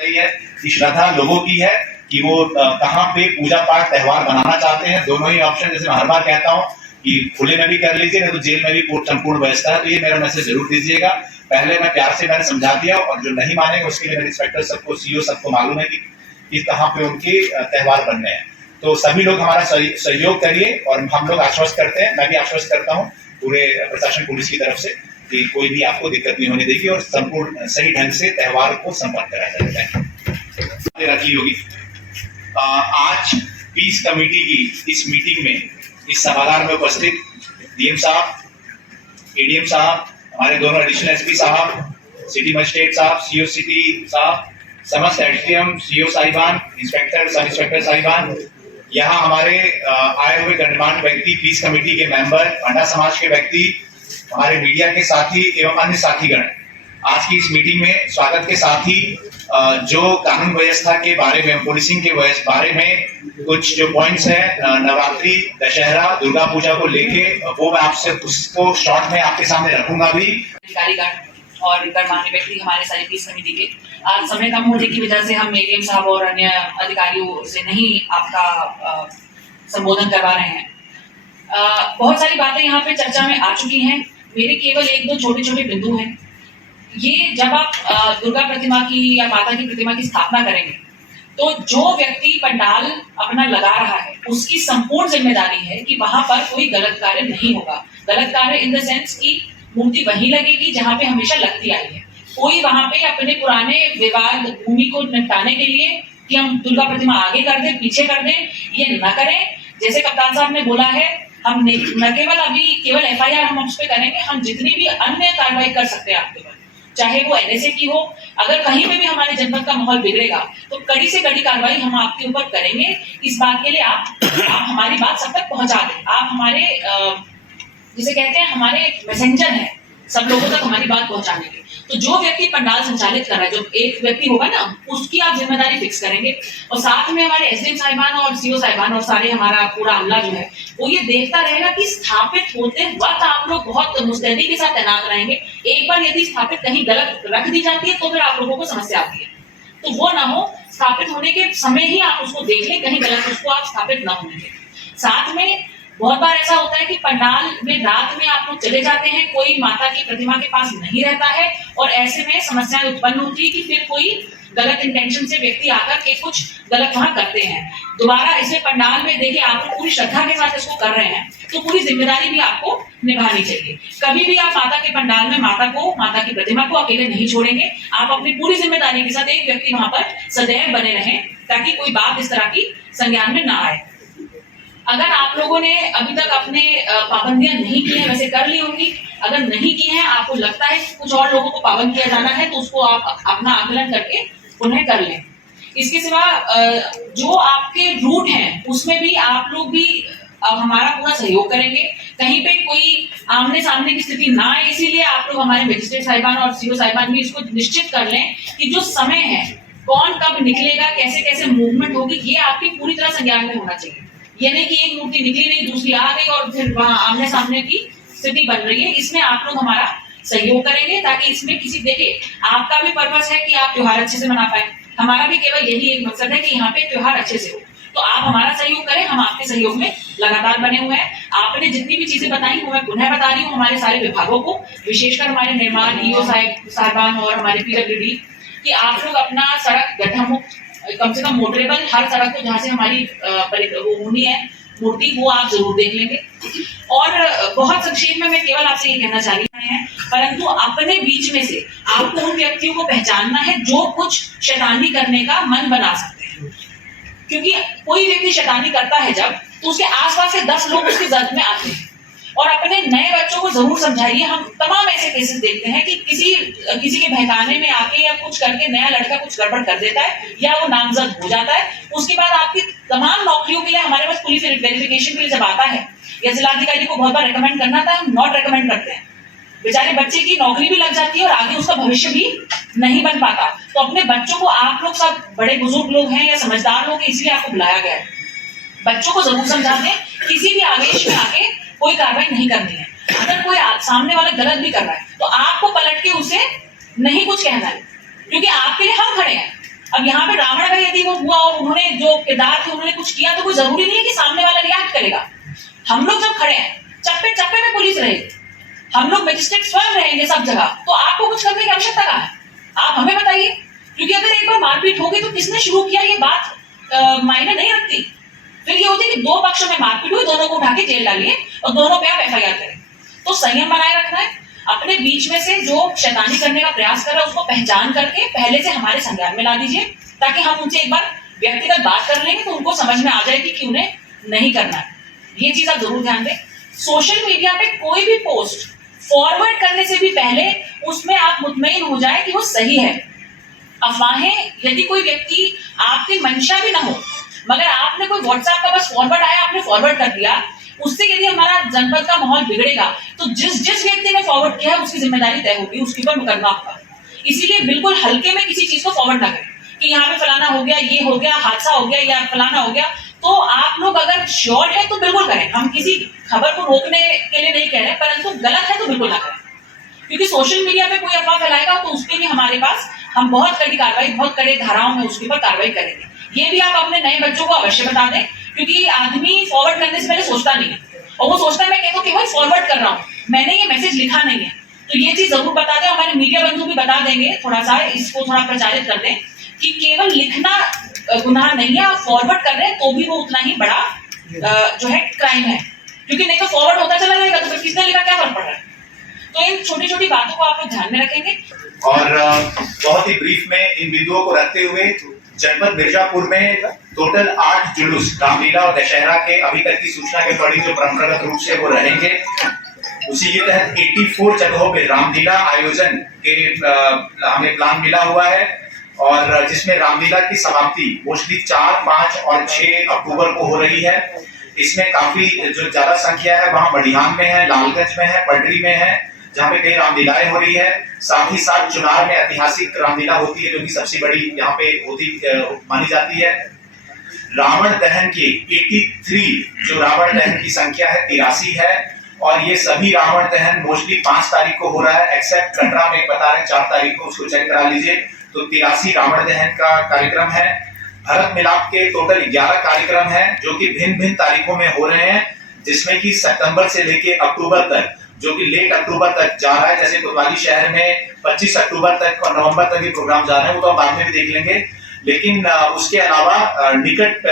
है कि श्रद्धा लोगों की है कि वो कहाँ पे पूजा पाठ त्योहार बनाना चाहते हैं। दोनों ही ऑप्शन, जैसे मैं हर बार कहता हूँ कि खुले में भी कर लीजिए, नहीं तो जेल में भी संपूर्ण व्यवस्था है। तो ये मेरा मैसेज जरूर दीजिएगा। पहले मैं प्यार से मैंने समझा दिया, और जो नहीं मानेंगे उसके लिए मेरे इंस्पेक्टर सबको, सीओ सबको मालूम है कि कहाँ पे उनके त्योहार बनने हैं। तो सभी लोग हमारा सहयोग करिए, और हम लोग आश्वस्त करते हैं, मैं भी आश्वस्त करता हूँ पूरे प्रशासन पुलिस की तरफ से कि कोई भी आपको दिक्कत नहीं होने देगी और संपूर्ण सही ढंग से त्योहार को संपन्न कराया जाएगा। रखी होगी आज पीस कमेटी की इस मीटिंग में, इस सभागार में उपस्थित डीएम साहब, एडीएम साहब, हमारे दोनों एडिशनल एसपी साहब, सिटी मजिस्ट्रेट साहब, सीओ सिटी साहब, समस्त एसडीएम, सीओ साहिबान, इंस्पेक्टर, सब इंस्पेक्टर साहिबान, यहाँ हमारे आए हुए गणमान्य व्यक्ति, पीस कमेटी के मेंबर, भांडा समाज के व्यक्ति, हमारे मीडिया के साथी एवं अन्य साथीगण, आज की इस मीटिंग में स्वागत के साथ ही जो कानून व्यवस्था के बारे में, पुलिसिंग के बारे में कुछ जो पॉइंट्स हैं नवरात्रि, दशहरा, दुर्गा पूजा को लेके, वो मैं आपसे उसको शॉर्ट में आपके सामने रखूंगा भी। अधिकारीगण और गणमान्य व्यक्ति हमारे सारे पीस कमेटी के, आज समय कम होने की वजह से हम एडीएम साहब और अन्य अधिकारियों से नहीं आपका संबोधन करवा रहे हैं। बहुत सारी बातें यहाँ पे चर्चा में आ चुकी हैं। मेरे केवल एक दो छोटे छोटे बिंदु हैं। ये जब आप दुर्गा प्रतिमा की या माता की प्रतिमा की स्थापना करेंगे, तो जो व्यक्ति पंडाल अपना लगा रहा है उसकी संपूर्ण जिम्मेदारी है कि वहां पर कोई गलत कार्य नहीं होगा। गलत कार्य इन द सेंस की मूर्ति वहीं लगेगी जहां पे हमेशा लगती आई है। कोई वहां पे अपने पुराने विवाद भूमि को निपटाने के लिए कि हम दुर्गा प्रतिमा आगे कर दें, पीछे कर दें, ये न करें। जैसे कप्तान साहब ने बोला है, हम न केवल एफआईआर हम उस पर करेंगे, हम जितनी भी अन्य कार्रवाई कर सकते हैं आपके ऊपर, चाहे वो एनएसए की हो। अगर कहीं पे भी हमारे जनपद का माहौल बिगड़ेगा तो कड़ी से कड़ी कार्रवाई हम आपके ऊपर करेंगे। इस बात के लिए आप हमारी बात सब तक पहुंचा दें। आप हमारे जिसे कहते हैं हमारे मैसेंजर हैं सब लोगों तक हमारी बात पहुंचाने के। तो जो व्यक्ति पंडाल संचालित कर रहा है, जो एक व्यक्ति होगा ना, उसकी आप जिम्मेदारी फिक्स करेंगे। और साथ में हमारे एसडीएम साहिबान और सीओ साहिबान और सारे हमारा पूरा अमला जो है वो ये देखता रहेगा कि स्थापित होते वक्त आप लोग बहुत मुस्तैदी के साथ तैनात रहेंगे। एक बार यदि स्थापित कहीं गलत रख दी जाती है तो फिर आप लोगों को समस्या आती है। तो वो ना हो, स्थापित होने के समय ही आप उसको देख लें, कहीं गलत उसको आप स्थापित ना होने दें। साथ में बहुत बार ऐसा होता है कि पंडाल में रात में आप लोग चले जाते हैं, कोई माता की प्रतिमा के पास नहीं रहता है, और ऐसे में समस्याएं उत्पन्न होती है कि फिर कोई गलत इंटेंशन से व्यक्ति आकर के कुछ गलत वहां करते हैं। दोबारा इसे पंडाल में देखिए, आप लोग पूरी श्रद्धा के साथ इसको कर रहे हैं तो पूरी जिम्मेदारी भी आपको निभानी चाहिए। कभी भी आप माता के पंडाल में माता की प्रतिमा को अकेले नहीं छोड़ेंगे। आप अपनी पूरी जिम्मेदारी के साथ एक व्यक्ति वहां पर सदैव बने रहें ताकि कोई बात इस तरह की संज्ञान में ना आए। अगर आप लोगों ने अभी तक अपने पाबंदियां नहीं की हैं, वैसे कर ली होंगी, अगर नहीं की हैं, आपको लगता है कि कुछ और लोगों को पाबंद किया जाना है, तो उसको आप अपना आकलन करके उन्हें कर लें। इसके सिवा जो आपके रूट हैं उसमें भी आप लोग भी हमारा पूरा सहयोग करेंगे। कहीं पे कोई आमने सामने की स्थिति ना आए, इसीलिए आप लोग हमारे मजिस्ट्रेट साहिबान और सीओ साहिबान भी इसको निश्चित कर लें कि जो समय है, कौन कब निकलेगा, कैसे कैसे मूवमेंट होगी, ये आपकी पूरी तरह संज्ञान में होना चाहिए। ये नहीं कि एक मूर्ति निकली नहीं, दूसरी आ गई और फिर वहां आमने सामने की स्थिति बन रही है। इसमें आप लोग हमारा सहयोग करेंगे ताकि इसमें किसी, देखिए आपका भी पर्पस है कि आप त्योहार अच्छे से मना पाए, हमारा भी केवल यही एक मकसद है कि यहाँ पे त्योहार अच्छे से हो। तो आप हमारा सहयोग करें, हम आपके सहयोग में लगातार बने हुए हैं। आपने जितनी भी चीजें बताई वो मैं पुनः बता रही हूँ हमारे सारे विभागों को, विशेषकर हमारे निर्माण ईओ साहिबान और हमारे पीडब्ल्यूडी, कि आप लोग अपना सड़क गड्ढा मुक्त, कम से कम मोटरेबल हर सड़क को जहाँ से हमारी वो होनी है मूर्ति, वो आप जरूर देख लेंगे। और बहुत संक्षेप में मैं केवल आपसे ये कहना चाह रही है, परंतु अपने बीच में से आपको उन व्यक्तियों को पहचानना है जो कुछ शैतानी करने का मन बना सकते हैं। क्योंकि कोई व्यक्ति शैतानी करता है जब, तो उसके आसपास से 10 लोग उसके जद में आते हैं। और अपने नए बच्चों को जरूर समझाइए। हम तमाम ऐसे केसेस देखते हैं कि किसी के बहकाने में आके या कुछ करके नया लड़का कुछ गड़बड़ कर देता है या वो नामजद हो जाता है। उसके बाद आपकी तमाम नौकरियों के लिए हमारे पास पुलिस वेरिफिकेशन के लिए जब आता है या जिलाधिकारी को बहुत बार रिकमेंड करना था, हम नॉट रिकमेंड करते हैं। बेचारे बच्चे की नौकरी भी लग जाती है और आगे उसका भविष्य भी नहीं बन पाता। तो अपने बच्चों को, आप लोग सब बड़े बुजुर्ग लोग हैं या समझदार लोग हैं, इसलिए आपको बुलाया गया है, बच्चों को जरूर समझा दें किसी भी आवेश में आके कोई कार्रवाई नहीं करनी है। अगर कोई सामने वाला गलत भी कर रहा है तो आपको पलट के उसे नहीं कुछ कहना है, क्योंकि आपके लिए हम खड़े हैं। अब यहाँ पे रावण का यदि वो हुआ और उन्होंने जो किरदार थे उन्होंने कुछ किया, तो कोई जरूरी नहीं है कि सामने वाला रिएक्ट करेगा। हम लोग जब खड़े हैं, चप्पे चप्पे में पुलिस रहेगी, हम लोग मजिस्ट्रेट स्वयं रहेंगे सब जगह, तो आपको कुछ करने की आवश्यकता कहाँ है? आप हमें बताइए। क्योंकि अगर एक बार मारपीट होगी तो किसने शुरू किया ये बात मायने नहीं रखती। फिर ये होती है कि दो पक्षों में मारपीट हुई, दोनों को उठा के जेल डालिए और दोनों पे आप एफआईआर करें। तो संयम बनाए रखना है। अपने बीच में से जो शैतानी करने का प्रयास कर रहा है उसको पहचान करके पहले से हमारे संज्ञान में ला दीजिए, ताकि हम उनसे एक बार व्यक्तिगत बात कर लेंगे तो उनको समझ में आ जाएगी कि उन्हें नहीं करना है। ये चीज आप जरूर ध्यान दें। सोशल मीडिया पे कोई भी पोस्ट फॉरवर्ड करने से भी पहले उसमें आप मुतमईन हो जाए कि वो सही है। अफवाहें, यदि कोई व्यक्ति आपकी मंशा भी ना हो, मगर आपने कोई व्हाट्सएप का बस फॉरवर्ड आया, आपने फॉरवर्ड कर दिया, उससे यदि हमारा जनपद का माहौल बिगड़ेगा तो जिस व्यक्ति ने फॉरवर्ड किया है उसकी जिम्मेदारी तय होगी, उसके ऊपर मुकदमा होगा। इसीलिए बिल्कुल हल्के में किसी चीज को फॉरवर्ड ना करें कि यहाँ पे फलाना हो गया, ये हो गया, हादसा हो गया या फलाना हो गया। तो आप लोग अगर श्योर है तो बिल्कुल करें। हम किसी खबर को रोकने के लिए नहीं कह रहे, परंतु गलत है तो बिल्कुल ना करें। क्योंकि सोशल मीडिया पे कोई अफवाह फैलाएगा तो उसके लिए हमारे पास हम बहुत कड़ी कार्रवाई, बहुत कड़े धाराओं में उसके ऊपर कार्रवाई करेंगे। ये भी आप अपने नए बच्चों को अवश्य बता दें, क्योंकि आदमी फॉरवर्ड करने से पहले सोचता नहीं है, और वो सोचता है मैं कहता हूँ कि भाई फॉरवर्ड कर रहा हूँ, मैंने ये मैसेज लिखा नहीं है। तो ये चीज जरूर बता दें। हमारे मीडिया बंधु भी बता देंगे, थोड़ा सा इसको थोड़ा प्रचारित कर दें कि केवल लिखना गुनाह नहीं है, आप फॉरवर्ड कर रहे हैं तो भी वो उतना ही बड़ा जो है क्राइम है। क्योंकि नहीं तो फॉरवर्ड होता चला जाएगा तो फिर किसने लिखा, क्या फर्क पड़ रहा है। तो इन छोटी छोटी बातों को आप लोग ध्यान में रखेंगे। और बहुत ही ब्रीफ में इन बिंदुओं को रखते हुए जनपद मिर्जापुर में टोटल 8 जुलूस रामलीला और दशहरा के अभी तक की सूचना के अकॉर्डिंग जो परंपरागत रूप से वो रहेंगे, उसी के तहत 84 जगहों पे रामलीला आयोजन के हमें प्लान मिला हुआ है, और जिसमें रामलीला की समाप्ति मोस्टली 4, 5 और 6 अक्टूबर को हो रही है। इसमें काफी जो ज्यादा संख्या है वहाँ मडिहान में है, लालगंज में है, पडरी में है, जहाँ पे कई रामलीलाएं हो रही है। साथ ही साथ चुनार में ऐतिहासिक रामलीला होती है जो कि सबसे बड़ी यहाँ पे होती मानी जाती है। रावण दहन की 83 जो रावण दहन की संख्या है 83 है, और ये सभी रावण दहन मोस्टली 5 तारीख को हो रहा है, एक्सेप्ट कटरा में बता रहे 4 तारीख को, उसको चेक करा लीजिए। तो 83 रावण दहन का कार्यक्रम है। भरत मिलाप के टोटल 11 कार्यक्रम है जो कि भिन्न भिन्न तारीखों में हो रहे हैं, जिसमें कि सितंबर से लेके अक्टूबर तक, जो कि लेट अक्टूबर तक जा रहा है। जैसे कोतवाली शहर में 25 अक्टूबर तक और नवंबर तक ये प्रोग्राम जा रहे हैं, वो तो हम बाद में भी देख लेंगे। लेकिन उसके अलावा निकट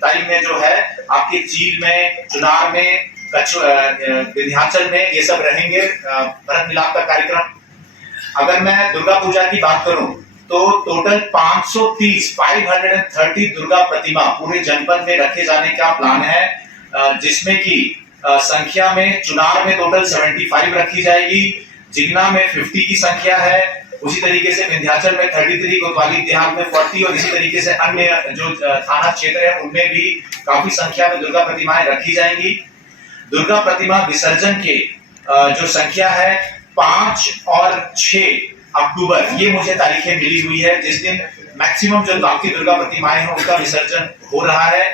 टाइम में जो है आपके चील में, चुनार में, विंध्याचल में ये सब रहेंगे भरत मिलाप का कार्यक्रम। अगर मैं दुर्गा पूजा की बात करूं तो टोटल 530 दुर्गा प्रतिमा पूरे जनपद में रखे जाने का प्लान है, जिसमें कि संख्या में चुनार में टोटल 75 रखी जाएगी, जिगना में 50 की संख्या है, उसी तरीके से विंध्याचल में 33, कोतवाली देहात में 40, और इसी तरीके से अन्य जो थाना क्षेत्र है उनमें भी काफी संख्या में दुर्गा प्रतिमाएं रखी जाएंगी। दुर्गा प्रतिमा विसर्जन के जो संख्या है 5 और 6 अक्टूबर, ये मुझे तारीखें मिली हुई है, जिस दिन मैक्सिमम जो आपकी दुर्गा प्रतिमाएं हैं उनका विसर्जन हो रहा है।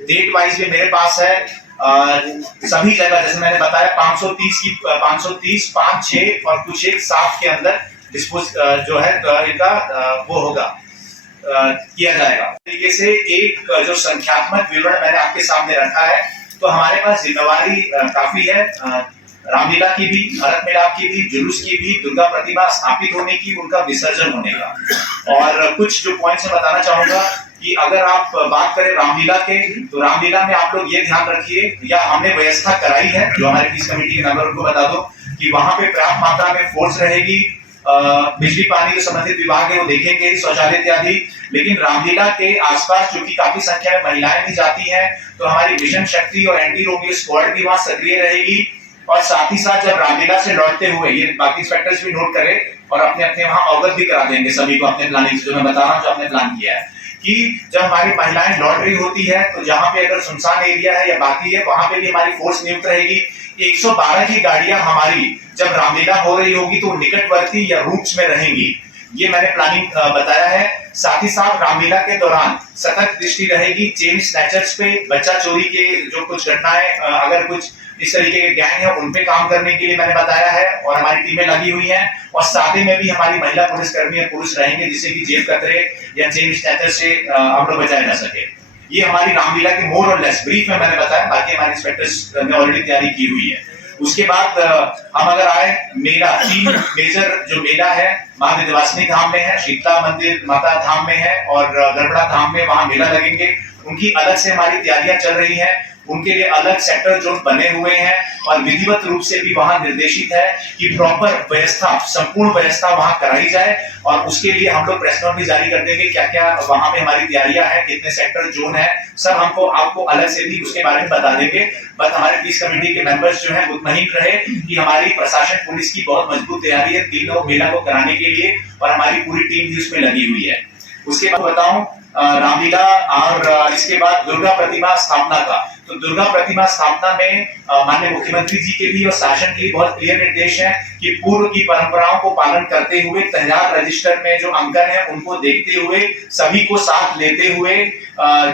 डेट वाइज भी मेरे पास है सभी जगह, जैसे मैंने बताया 530, 5, 6 और कुछ 1, 7 के अंदर डिस्पोज जो है इनका वो होगा किया जाएगा। तरीके से एक जो संख्यात्मक विवरण मैंने आपके सामने रखा है, तो हमारे पास जिम्मेवारी काफी है, रामलीला की भी, भरत मिलाप की भी, जुलूस की भी, दुर्गा प्रतिमा स्थापित होने की, उनका विसर्जन होने का। और कुछ जो पॉइंट्स मैं बताना चाहूंगा कि अगर आप बात करें रामलीला के, तो रामलीला में आप लोग ये ध्यान रखिए, या हमने व्यवस्था कराई है, जो हमारे पीस कमेटी के मेंबर को बता दो कि वहां पे पर्याप्त मात्रा में फोर्स रहेगी। बिजली पानी के संबंधित विभाग है वो देखेंगे, शौचालय इत्यादि। लेकिन रामलीला के आसपास चूंकि काफी संख्या में महिलाएं भी जाती हैं, तो हमारी मिशन शक्ति और एंटी रोमियो स्क्वाड भी वहां सक्रिय रहेगी। और साथ ही साथ जब रामलीला से लौटते हुए, ये बाकी इंस्पेक्टर्स भी नोट करें और अपने अपने वहां अवगत भी करा देंगे सभी को अपने प्लानिंग से, जो मैं बता रहा हूँ जो आपने प्लान किया है, कि जब हमारी महिलाएं लौट रही होती है तो जहां पे अगर सुनसान एरिया है या बाकी है, वहां पे भी हमारी फोर्स नियुक्त रहेगी। 112 की गाड़ियां हमारी जब रामलीला हो रही होगी तो निकटवर्ती या रूट्स में रहेंगी, ये मैंने प्लानिंग बताया है। साथ ही साथ रामलीला के दौरान सतर्क दृष्टि रहेगी चेन स्नैचर्स पे, बच्चा चोरी के जो कुछ घटनाएं अगर कुछ इस तरीके के गैंग है उन पे काम करने के लिए मैंने बताया है और हमारी टीमें लगी हुई हैं और साथ ही में भी हमारी महिला पुलिसकर्मी पुरुष रहेंगे जिससे कि जेब कतरे या चेन स्नैचर से हम लोग बचाया जा सके। ये हमारी रामलीला के मोर और लेस ब्रीफ में मैंने बताया, बाकी हमारे इंस्पेक्टर्स ने ऑलरेडी तैयारी की हुई है। उसके बाद हम अगर आए मेला, 3 मेजर जो मेला है मां विंध्यवासिनी धाम में है, शीतला मंदिर माता धाम में है और गड़बड़ा धाम में वहां मेला लगेंगे। उनकी अलग से हमारी तैयारियां चल रही हैं, उनके लिए अलग सेक्टर जोन बने हुए हैं और विधिवत रूप से भी वहां निर्देशित है कि प्रॉपर व्यवस्था, संपूर्ण व्यवस्था वहां कराई जाए और उसके लिए हम लोग प्रेस नोट भी जारी कर देंगे क्या क्या वहां में हमारी तैयारियां हैं, कितने सेक्टर जोन है, सब हमको आपको अलग से भी उसके बारे में बता देंगे। बस हमारे पीस कमेटी के मेंबर्स जो है मुतमईन रहे कि हमारी प्रशासन पुलिस की बहुत मजबूत तैयारी है तीनों मेला को कराने के लिए और हमारी पूरी टीम भी उसमें लगी हुई है। उसके बाद बताऊं रामलीला और इसके बाद दुर्गा प्रतिमा स्थापना का, तो दुर्गा प्रतिमा स्थापना में माननीय मुख्यमंत्री जी के भी और शासन के भी बहुत क्लियर निर्देश है कि पूर्व की परंपराओं को पालन करते हुए तहसील रजिस्टर में जो अंकन है उनको देखते हुए सभी को साथ लेते हुए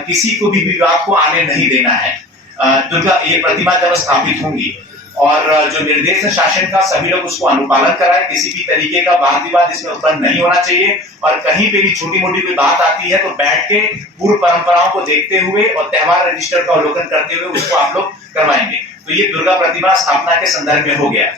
किसी को भी विवाद को आने नहीं देना है। दुर्गा ये प्रतिमा जब स्थापित होंगी और जो निर्देश है शासन का सभी लोग उसको अनुपालन कराए, किसी भी तरीके का वाद विवाद इसमें उत्पन्न नहीं होना चाहिए और कहीं पे भी छोटी मोटी कोई बात आती है तो बैठ के पूर्व परंपराओं को देखते हुए और त्योहार रजिस्टर का अवलोकन करते हुए उसको आप लोग करवाएंगे। तो ये दुर्गा प्रतिमा स्थापना के संदर्भ में हो गया।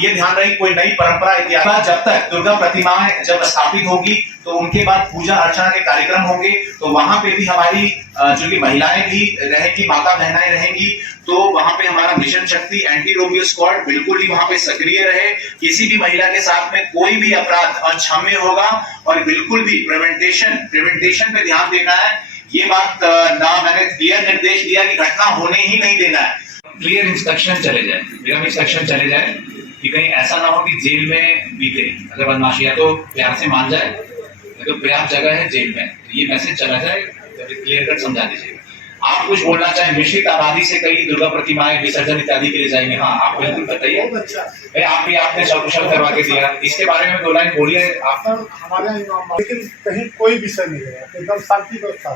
ये ध्यान रही कोई नई परंपरा इतिहास, जब तक दुर्गा प्रतिमाएं जब स्थापित होगी तो उनके बाद पूजा अर्चना के कार्यक्रम होंगे तो वहां पे भी हमारी जो कि महिलाएं भी रहेंगी, माता बहनाएं रहेंगी, तो वहां पे हमारा मिशन शक्ति एंटी रोमियो स्क्वाड बिल्कुल ही वहां पे सक्रिय रहे। किसी भी महिला के साथ में कोई भी अपराध अक्षम्य होगा और बिल्कुल भी प्रिवेंटेशन पे ध्यान देना है। ये बात ना मैंने क्लियर निर्देश दिया कि घटना होने ही नहीं देना है, क्लियर इंस्ट्रक्शन चले जाए, नियम इंस्ट्रक्शन चले जाए कि कहीं ऐसा ना हो कि जेल में बीते, अगर बदमाशी है तो प्यार से मान जाए, तो पर्याप्त जगह है जेल में, ये मैसेज चला जाए, क्लियर कट समझा दीजिएगा। आप कुछ बोलना चाहें? मिश्रित आबादी से कई दुर्गा प्रतिमाएं विसर्जन इत्यादि के लिए जाएंगे। हाँ, आप बिल्कुल बताइए। आपने सकुशल करवा के दिया, इसके बारे में 2 लाइन बोलिए आप। हमारे लेकिन कहीं कोई विषय नहीं है, एकदम शांति व्यवस्था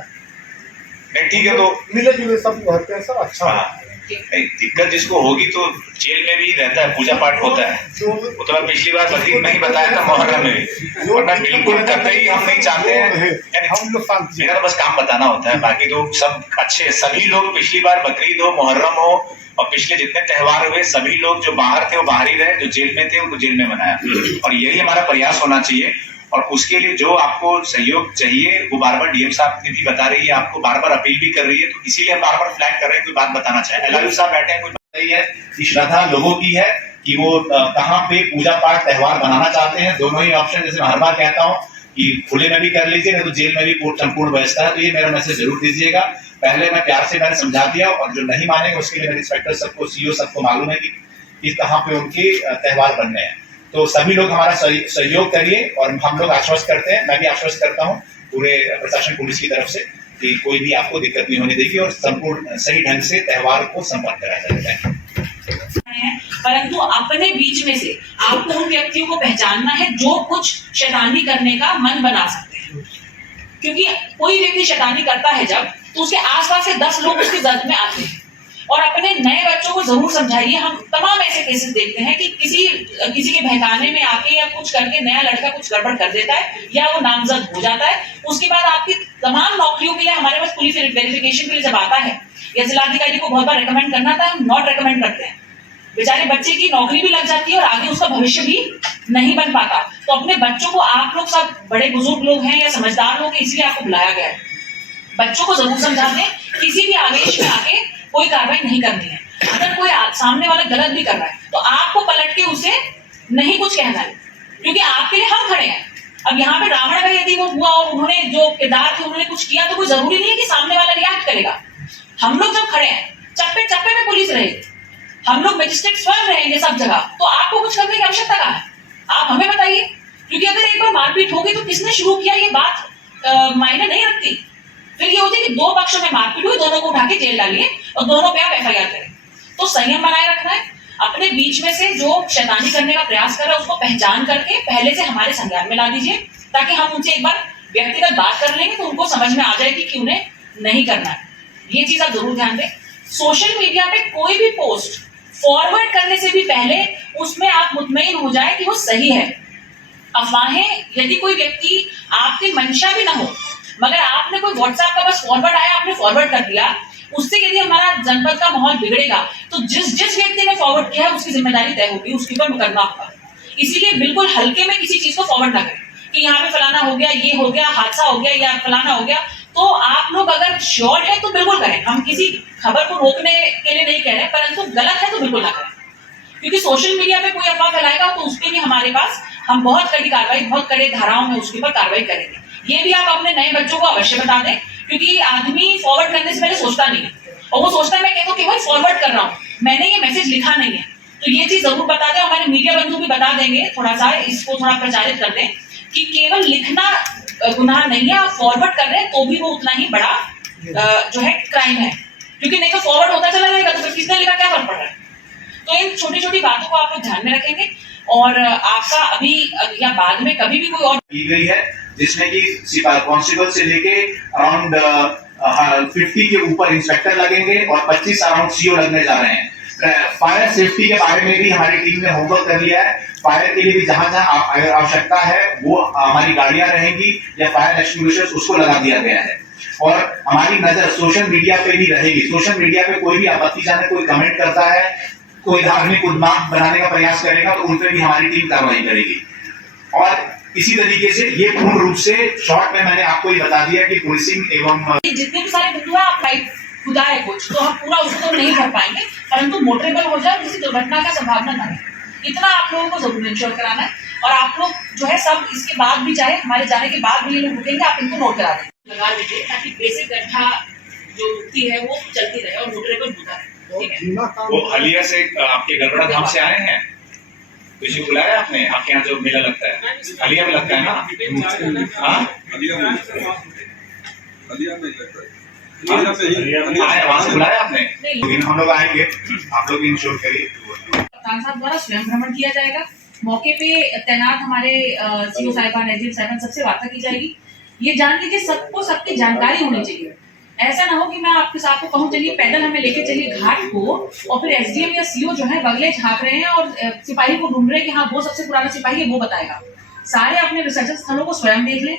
नहीं, ठीक है, तो मिले जुले सब रहते हैं, सब अच्छा है। दिक्कत जिसको होगी तो जेल में भी रहता है, पूजा पाठ होता है, वो तो मैं पिछली बार बकरीद में ही बताया था, मुहर्रम में, वरना बिल्कुल कतई हम नहीं चाहते हैं। हम लोग शांति, मेरा तो बस काम बताना होता है, बाकी तो सब अच्छे, सभी लोग पिछली बार बकरीद हो, मुहर्रम हो और पिछले जितने त्योहार हुए सभी लोग जो बाहर थे वो बाहर ही रहे, जो जेल में थे उनको जेल में बनाया और यही हमारा प्रयास होना चाहिए। और उसके लिए जो आपको सहयोग चाहिए वो बार बार डीएम साहब ने भी बता रही है, आपको बार बार अपील भी कर रही है, तो इसीलिए हम बार बार फ्लैग कर रहे हैं, कोई बात बताना चाहे। एलआरयू साहब बैठे हैं, कोई बताइए है कि श्रद्धा लोगों की है कि वो कहाँ पे पूजा पाठ त्योहार बनाना चाहते हैं। दोनों ही ऑप्शन, जैसे मैं हर बार कहता हूँ कि खुले में भी कर लीजिए, नहीं तो जेल में भी संपूर्ण व्यवस्था है, तो ये मेरा मैसेज जरूर दीजिएगा। पहले मैं प्यार से मैंने समझा दिया और जो नहीं मानेंगे उसके लिए मेरे इंस्पेक्टर सबको, सीओ सबको मालूम है कि कहाँ पे उनके त्योहार बनने हैं। तो सभी लोग हमारा सहयोग करिए और हम लोग आश्वस्त करते हैं, मैं भी आश्वस्त करता हूँ पूरे प्रशासन पुलिस की तरफ से कि कोई भी आपको दिक्कत नहीं होने देगी और संपूर्ण सही ढंग से त्योहार को संपन्न कराया जाएगा। परंतु अपने बीच में से आपको उन व्यक्तियों को पहचानना है जो कुछ शैतानी करने का मन बना सकते हैं, क्योंकि कोई व्यक्ति शैतानी करता है जब, तो उसके आसपास से 10 लोग उसके जद में आते हैं। और अपने नए बच्चों को जरूर समझाइए। हम तमाम ऐसे केसेस देखते हैं कि किसी के बहकाने में आके या कुछ करके नया लड़का कुछ गड़बड़ कर देता है या वो नामजद हो जाता है, उसके बाद आपकी तमाम नौकरियों के लिए हमारे पास पुलिस वेरिफिकेशन के लिए जब आता है या जिलाधिकारी को बहुत बार रेकमेंड करना था, हम नॉट रेकमेंड करते हैं, बेचारे बच्चे की नौकरी भी लग जाती है और आगे उसका भविष्य भी नहीं बन पाता। तो अपने बच्चों को, आप लोग सब बड़े बुजुर्ग लोग हैं या समझदार लोग हैं, इसलिए आपको बुलाया गया है, बच्चों को जरूर समझा दें, किसी भी आवेश में आके कोई कार्रवाई नहीं करनी है। अगर कोई सामने वाला गलत भी कर रहा है तो आपको पलट के उसे नहीं कुछ कहना है, क्योंकि आपके लिए हम खड़े हैं। अब यहाँ पे रावण का यदि वो हुआ और उन्होंने जो किरदार थे उन्होंने कुछ किया, तो कोई जरूरी नहीं है कि सामने वाला रिएक्ट करेगा। हम लोग जब खड़े हैं, चप्पे चप्पे में पुलिस रहेगी, हम लोग मजिस्ट्रेट स्वयं रहेंगे सब जगह, तो आपको कुछ करने की आवश्यकता कहाँ है? आप हमें बताइए, क्योंकि अगर एक बार मारपीट होगी तो किसने शुरू किया ये बात मायने नहीं रखती। फिर ये होती है कि 2 पक्षों में मारपीट हुई, दोनों को उठा के जेल डालिए और दोनों पे आप एफआईआर करें। तो संयम बनाए रखना है। अपने बीच में से जो शैतानी करने का प्रयास कर रहा है उसको पहचान करके पहले से हमारे संज्ञान में ला दीजिए। ताकि हम उनसे एक बार व्यक्तिगत बात कर लेंगे तो उनको समझ में आ जाएगी कि उन्हें नहीं करना है। ये चीज आप जरूर ध्यान दें। सोशल मीडिया पे कोई भी पोस्ट फॉरवर्ड करने से भी पहले उसमें आप मुतमईन हो जाए कि वो सही है। अफवाहें, यदि कोई व्यक्ति आपकी मंशा भी ना हो मगर आपने कोई व्हाट्सएप का बस फॉरवर्ड आया, आपने फॉरवर्ड कर दिया, उससे यदि हमारा जनपद का माहौल बिगड़ेगा तो जिस व्यक्ति ने फॉरवर्ड किया है उसकी जिम्मेदारी तय होगी, उसके ऊपर मुकदमा होगा। इसीलिए बिल्कुल हल्के में किसी चीज को फॉरवर्ड ना करें कि यहाँ पे फलाना हो गया, ये हो गया, हादसा हो गया या फलाना हो गया। तो आप लोग अगर श्योर है तो बिल्कुल करें। हम किसी खबर को रोकने के लिए नहीं कह रहे, परंतु गलत है तो बिल्कुल ना करें, क्योंकि सोशल मीडिया पे कोई अफवाह फैलाएगा तो उस पर भी हमारे पास हम बहुत कड़ी कार्रवाई, बहुत कड़े धाराओं में उसके ऊपर कार्रवाई करेंगे। ये भी आप अपने नए बच्चों को अवश्य बता दें, क्योंकि आदमी फॉरवर्ड करने से पहले सोचता नहीं है और वो सोचता है मैं कहता हूँ केवल फॉरवर्ड कर रहा हूँ, मैंने ये मैसेज लिखा नहीं है। तो ये चीज जरूर बता दें। हमारे मीडिया बंधु भी बता देंगे, थोड़ा सा इसको थोड़ा प्रचारित कर दें कि केवल लिखना गुनाह नहीं है, आप फॉरवर्ड कर रहे हैं तो भी वो उतना ही बड़ा जो है क्राइम है, क्योंकि नहीं तो फॉरवर्ड होता चला जाएगा तो फिर किसने लिखा क्या फर्क पड़ रहा है। तो इन छोटी छोटी बातों को आप लोग ध्यान में रखेंगे और आपका अभी या बाद में कभी भी कोई और की गई है जिसमें कि कांस्टेबल से लेके अराउंड 50 के ऊपर इंस्पेक्टर लगेंगे और 25 अराउंड सीओ लगने जा रहे हैं। फायर सेफ्टी के बारे में भी हमारी टीम ने होमवर्क कर लिया है। फायर के लिए भी जहां जहां आवश्यकता है वो हमारी गाड़ियां रहेंगी या फायर एक्सटिंग्विशर्स उसको लगा दिया गया है। और हमारी नजर सोशल मीडिया पे भी रहेगी। सोशल मीडिया पे कोई भी आपत्तिजनक कोई कमेंट करता है, कोई धार्मिक उन्माद बनाने का प्रयास करेगा तो उन पर भी हमारी टीम कार्रवाई करेगी। और इसी तरीके से ये पूर्ण रूप से शॉर्ट में मैंने आपको ये बता दिया कि पुलिसिंग एवं जितने भी सारे बिंदु है आप राइट खुदा है कुछ तो हम पूरा उसको तो नहीं कर पाएंगे, परंतु मोटरेबल हो जाए, किसी दुर्घटना का संभावना ना रहे, इतना आप लोगों को जरूर इंश्योर कराना है। और आप लोग जो है सब इसके बाद भी चाहे हमारे जाने के बाद भी ये लोग रुकेंगे, आप इनको नोट करा दें, लगा दीजिए ताकि बेसिक गड्ढा जो उठती है वो चलती रहे और मोटरेबल होता रहे। ठीक है। वो हलिया से आपके गड़बड़ा धाम से आए हैं, किसी को बुलाया आपने? आपके यहाँ जो मेला लगता है हलिया में लगता है ना? हाँ वहाँ से बुलाया आपने? लेकिन हम लोग आएंगे, आप लोग इंश्योर करिए। कप्तान साहब द्वारा स्वयं भ्रमण किया जाएगा, मौके पे तैनात हमारे सीओ साहिबान, एसडीएम साहिबान सबसे वार्ता की जाएगी। ये जान लीजिए सबको सबकी जानकारी होनी चाहिए। ऐसा ना हो कि मैं आपके साथ को कहूँ चलिए पैदल हमें लेके चलिए घाट को और फिर एसडीएम या सीओ जो है बगले झाँक रहे हैं और सिपाही को ढूंढ रहे हैं कि हाँ वो सबसे पुराना सिपाही है वो बताएगा। सारे अपने विसर्जन स्थलों को स्वयं देख लें।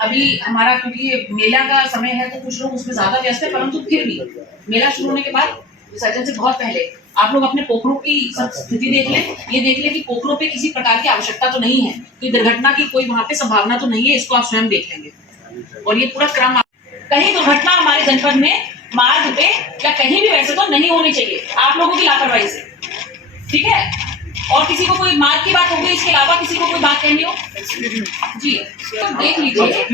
अभी हमारा क्योंकि ये मेला का समय है तो कुछ लोग उसमें ज्यादा व्यस्त है, परंतु फिर भी मेला शुरू होने के बाद विसर्जन से बहुत पहले आप लोग अपने पोखरों की सब स्थिति देख लें। ये देख लें कि पोखरों पे किसी प्रकार की आवश्यकता तो नहीं है, कोई दुर्घटना की कोई वहाँ पे संभावना तो नहीं है, इसको आप स्वयं देख लेंगे। और ये पूरा क्रम कहीं दुर्घटना हमारे जनपद में मार्ग पे या कहीं भी वैसे तो नहीं होनी चाहिए आप लोगों की लापरवाही से, ठीक है। और किसी को कोई मार्ग की बात हो गई, इसके अलावा किसी को कोई बात कहनी हो जी तो देख लीजिए।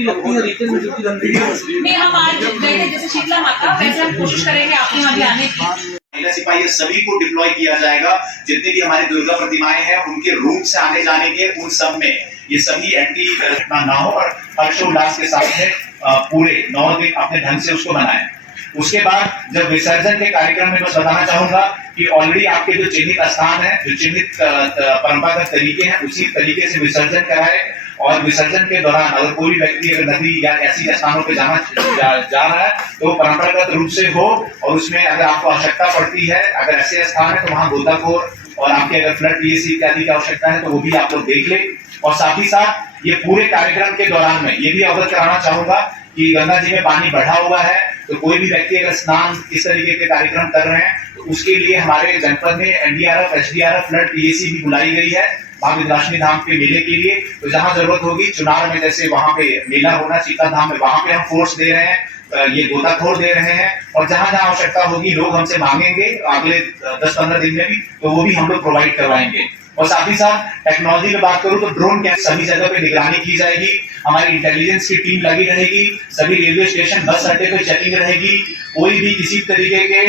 नहीं हम आज गए थे जैसे शीतला माता, वैसे हम कोशिश करेंगे आपके यहाँ भी आने की। महिला सिपाही सभी को डिप्लॉय किया जाएगा, जितने भी हमारी दुर्गा प्रतिमाएं हैं उनके रूट से आने जाने के उन सब में ये सभी एंटी ना हो और हर्षोल्लास के साथ में पूरे 9 दिन अपने ढंग से उसको मनाएं। उसके बाद जब विसर्जन के कार्यक्रम में बस बताना चाहूंगा कि ऑलरेडी आपके जो चिन्हित स्थान है, जो चिन्हित परंपरागत तरीके हैं उसी तरीके से विसर्जन कराए। और विसर्जन के दौरान अगर कोई व्यक्ति अगर नदी या ऐसी स्थानों पे जा रहा है तो परंपरागत रूप से हो, और उसमें अगर आपको आवश्यकता पड़ती है, अगर ऐसे स्थान है तो वहाँ गोताखोर और आपके अगर फ्लड पीएसी इत्यादि की आवश्यकता है तो वो भी आप लोग देख ले। और साथ ही साथ ये पूरे कार्यक्रम के दौरान में ये भी अवगत कराना चाहूंगा कि गंगा जी में पानी बढ़ा हुआ है, तो कोई भी व्यक्ति अगर स्नान इस तरीके के कार्यक्रम कर रहे हैं तो उसके लिए हमारे जनपद में एनडीआरएफ, एसडीआरएफ, फ्लड पीएसी भी बुलाई गई है मां विंध्यवासिनी धाम के मेले के लिए। तो जहां जरूरत होगी, चुनार में जैसे वहां पे मेला होना शीतला धाम में, वहां पे हम फोर्स दे रहे हैं, ये गोताखोर दे रहे हैं। और जहां जहां आवश्यकता होगी लोग हमसे मांगेंगे अगले 10-15 दिन में भी, तो वो भी हम लोग प्रोवाइड करवाएंगे। और साथ ही साथ टेक्नोलॉजी की बात करूं तो ड्रोन कैमरे सभी जगह पे निगरानी की जाएगी, हमारी इंटेलिजेंस की टीम लगी रहेगी, सभी रेलवे स्टेशन बस अड्डे पे चेकिंग रहेगी। कोई भी किसी तरीके के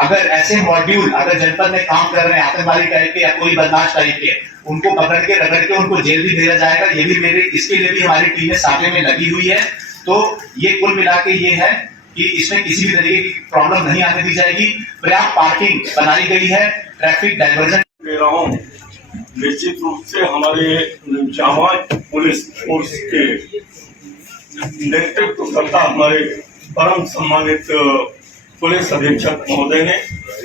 अगर ऐसे मॉड्यूल अगर जनपद में काम कर रहे हैं आतंकवादी टाइप के या कोई बदमाश टाइप के, उनको पकड़ के रगड़ के उनको जेल भी भेजा जाएगा। ये भी इसके लिए भी हमारी टीमें साथे में लगी हुई है। तो ये कुल मिला के ये है कि इसमें किसी भी तरीके की प्रॉब्लम नहीं आने दी जाएगी। पर्याप्त पार्किंग बनाई गई है, ट्रैफिक डाइवर्जन ले रहा हूँ निश्चित रूप से हमारे जाबाज पुलिस फोर्स के नेतृत्व करता हमारे परम सम्मानित पुलिस अधीक्षक महोदय ने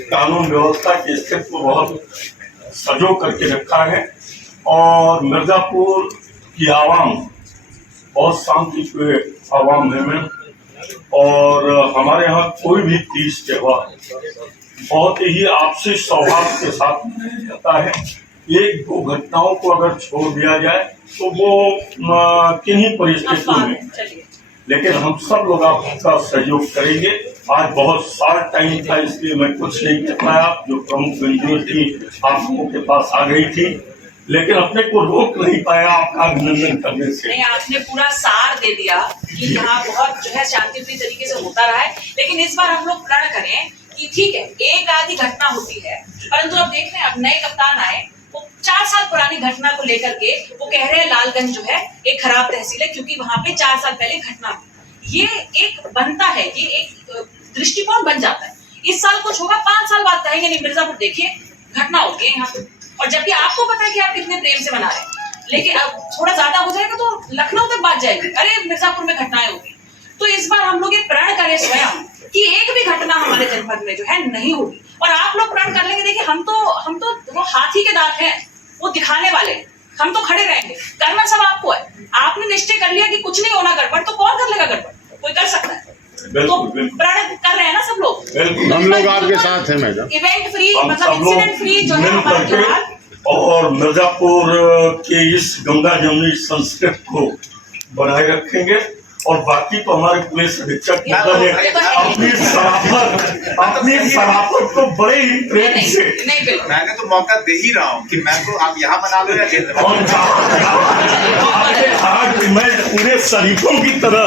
कानून व्यवस्था की स्थिति को बहुत सजो करके रखा है और मिर्जापुर की आवाम बहुत शांतिप्रिय आवाम है में, और हमारे यहाँ कोई भी तीज त्योहार बहुत ही आपसी सौहार्द के साथ मनाया जाता है। एक दो घटनाओं को अगर छोड़ दिया जाए तो वो किन्हीं परिस्थितियों में, लेकिन हम सब लोग आपका सहयोग करेंगे। आज बहुत शॉर्ट टाइम था इसलिए मैं कुछ नहीं कह पाया, जो प्रमुख गंभीर थी आप लोगों के पास आ गई थी, लेकिन अपने को रोक नहीं पाया आपका अभिनंदन करने से। नहीं, आपने पूरा सार दे दिया कि यहाँ बहुत जो है शांतिप्रिय तरीके से होता रहा है, लेकिन इस बार हम लोग प्रण करें कि ठीक है एक आधी घटना होती है, परंतु अब देख रहे हैं अब नए कप्तान आए, वो 4 साल पुरानी घटना को लेकर के वो कह रहे हैं लालगंज जो है एक खराब तहसील है क्योंकि वहां पे 4 साल पहले घटना हुई। ये एक बनता है, ये एक दृष्टिकोण बन जाता है। इस साल कुछ होगा, 5 साल बाद कहेंगे नहीं मिर्जापुर देखिए घटना हो गई यहाँ पे, और जबकि आपको पता है कि आप कितने प्रेम से मना रहे हैं, लेकिन अब थोड़ा ज्यादा हो जाएगा तो लखनऊ तक बात जाएगी, अरे मिर्जापुर में घटनाएं होगी। तो इस बार हम लोग ये प्रण करें स्वयं कि एक भी घटना हमारे जनपद में जो है नहीं होगी, और आप लोग प्रण कर लेंगे। देखिए हम तो वो हाथी के दांत हैं, वो दिखाने वाले, हम तो खड़े रहेंगे, करना सब आपको है। आपने निश्चय कर लिया कि कुछ नहीं होना गड़बड़, तो कौन कर लेगा गड़बड़? कोई कर सकता है? तो प्रण कर रहे हैं ना सब लोग, हम लोग आपके साथ हैं मैडम। इवेंट फ्री मतलब इंसिडेंट फ्री जो है हमारा त्योहार, और मिर्जापुर के इस गंगा जमुनी संस्कृति को बनाए रखेंगे। और बाकी तो हमारे पुलिस अधीक्षक ने अपनी शराफत को बड़े ही प्रेम से, मैंने तो मौका दे ही रहा हूँ कि मैं तो आप यहाँ बना लो या मैं पूरे शरीफों की तरह